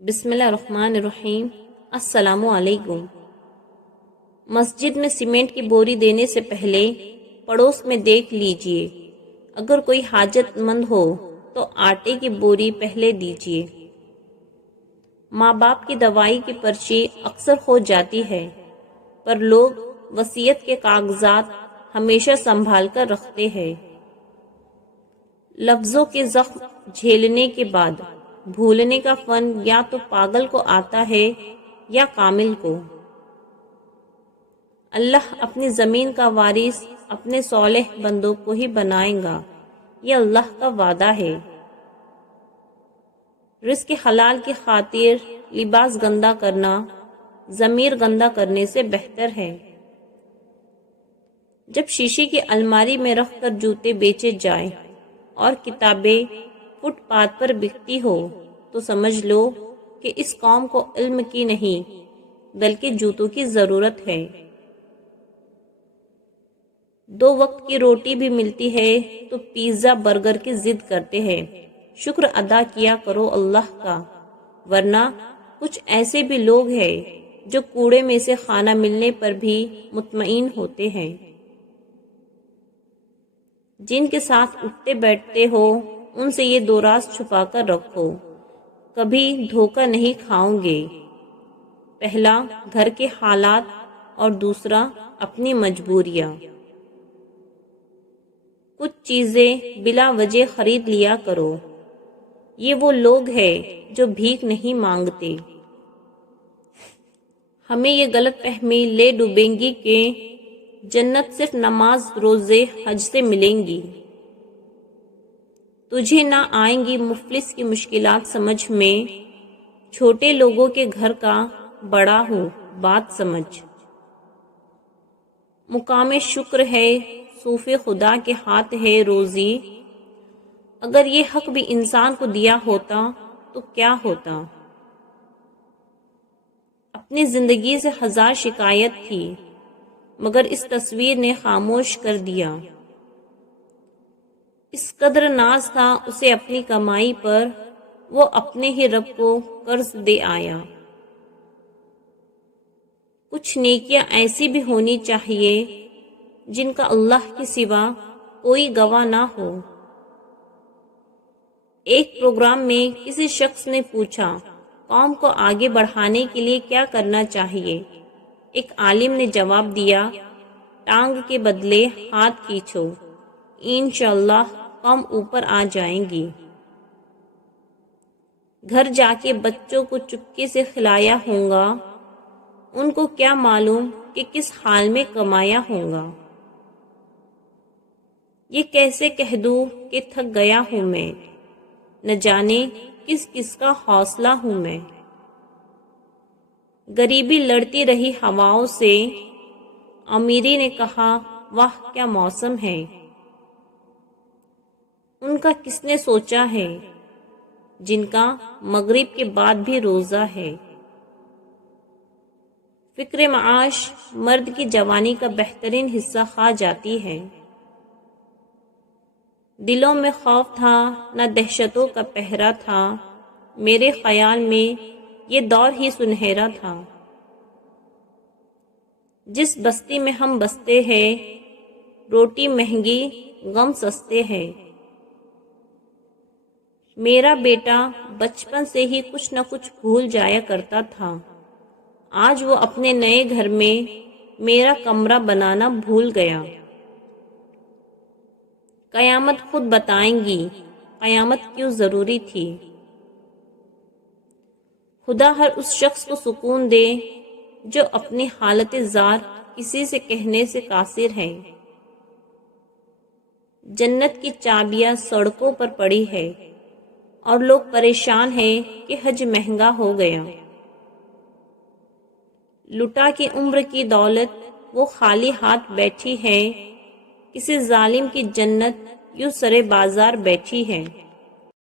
بسم اللہ الرحمن الرحیم۔ السلام علیکم۔ مسجد میں سیمنٹ کی بوری دینے سے پہلے پڑوس میں دیکھ لیجئے، اگر کوئی حاجت مند ہو تو آٹے کی بوری پہلے دیجئے۔ ماں باپ کی دوائی کی پرچی اکثر ہو جاتی ہے، پر لوگ وصیت کے کاغذات ہمیشہ سنبھال کر رکھتے ہیں۔ لفظوں کے زخم جھیلنے کے بعد بھولنے کا فن یا تو پاگل کو آتا ہے یا کامل کو۔ اللہ اپنی زمین کا وارث اپنے صالح بندوں کو ہی بنائے گا، یہ اللہ کا وعدہ ہے۔ رزق حلال کی خاطر لباس گندا کرنا ضمیر گندا کرنے سے بہتر ہے۔ جب شیشے کی الماری میں رکھ کر جوتے بیچے جائیں اور کتابیں فٹ پاتھ پر بکتی ہو تو سمجھ لو کہ اس قوم کو علم کی نہیں بلکہ جوتوں کی ضرورت ہے۔ 2 وقت کی روٹی بھی ملتی ہے تو پیزا برگر کی ضد کرتے ہیں۔ شکر ادا کیا کرو اللہ کا، ورنہ کچھ ایسے بھی لوگ ہیں جو کوڑے میں سے کھانا ملنے پر بھی مطمئن ہوتے ہیں۔ جن کے ساتھ اٹھتے بیٹھتے ہو ان سے یہ 2 راز چھپا کر رکھو، کبھی دھوکہ نہیں کھاؤ گے۔ پہلا گھر کے حالات اور دوسرا اپنی مجبوریاں۔ کچھ چیزیں بلا وجہ خرید لیا کرو، یہ وہ لوگ ہیں جو بھیک نہیں مانگتے۔ ہمیں یہ غلط فہمی لے ڈوبیں گی کہ جنت صرف نماز روزے حج سے ملیں گی۔ تجھے نہ آئیں گی مفلس کی مشکلات سمجھ میں، چھوٹے لوگوں کے گھر کا بڑا ہوں بات سمجھ۔ مقام شکر ہے صوف خدا کے ہاتھ ہے روزی، اگر یہ حق بھی انسان کو دیا ہوتا تو کیا ہوتا۔ اپنی زندگی سے 1000 شکایت تھی مگر اس تصویر نے خاموش کر دیا۔ اس قدر ناز تھا اسے اپنی کمائی پر، وہ اپنے ہی رب کو قرض دے آیا۔ کچھ نیکیاں ایسی بھی ہونی چاہیے جن کا اللہ کے سوا کوئی گواہ نہ ہو۔ ایک پروگرام میں کسی شخص نے پوچھا قوم کو آگے بڑھانے کے لیے کیا کرنا چاہیے؟ ایک عالم نے جواب دیا، ٹانگ کے بدلے ہاتھ کھینچو، انشاءاللہ قوم اوپر آ جائیں گی۔ گھر جا کے بچوں کو چپکے سے کھلایا ہوگا، ان کو کیا معلوم کہ کس حال میں کمایا ہوگا۔ یہ کیسے کہہ دوں کہ تھک گیا ہوں میں، نہ جانے کس کس کا حوصلہ ہوں میں۔ غریبی لڑتی رہی ہواؤں سے، امیری نے کہا واہ کیا موسم ہے۔ ان کا کس نے سوچا ہے جن کا مغرب کے بعد بھی روزہ ہے۔ فکر معاش مرد کی جوانی کا بہترین حصہ کھا جاتی ہے۔ دلوں میں خوف تھا نہ دہشتوں کا پہرا تھا، میرے خیال میں یہ دور ہی سنہرا تھا۔ جس بستی میں ہم بستے ہیں، روٹی مہنگی غم سستے ہیں۔ میرا بیٹا بچپن سے ہی کچھ نہ کچھ بھول جایا کرتا تھا، آج وہ اپنے نئے گھر میں میرا کمرہ بنانا بھول گیا۔ قیامت خود بتائیں گی قیامت کیوں ضروری تھی۔ خدا ہر اس شخص کو سکون دے جو اپنی حالت زار کسی سے کہنے سے قاصر ہے۔ جنت کی چابیاں سڑکوں پر پڑی ہے اور لوگ پریشان ہیں کہ حج مہنگا ہو گیا۔ لٹا کی عمر کی دولت وہ خالی ہاتھ بیٹھی ہے، کسی ظالم کی جنت یوں سرے بازار بیٹھی ہے۔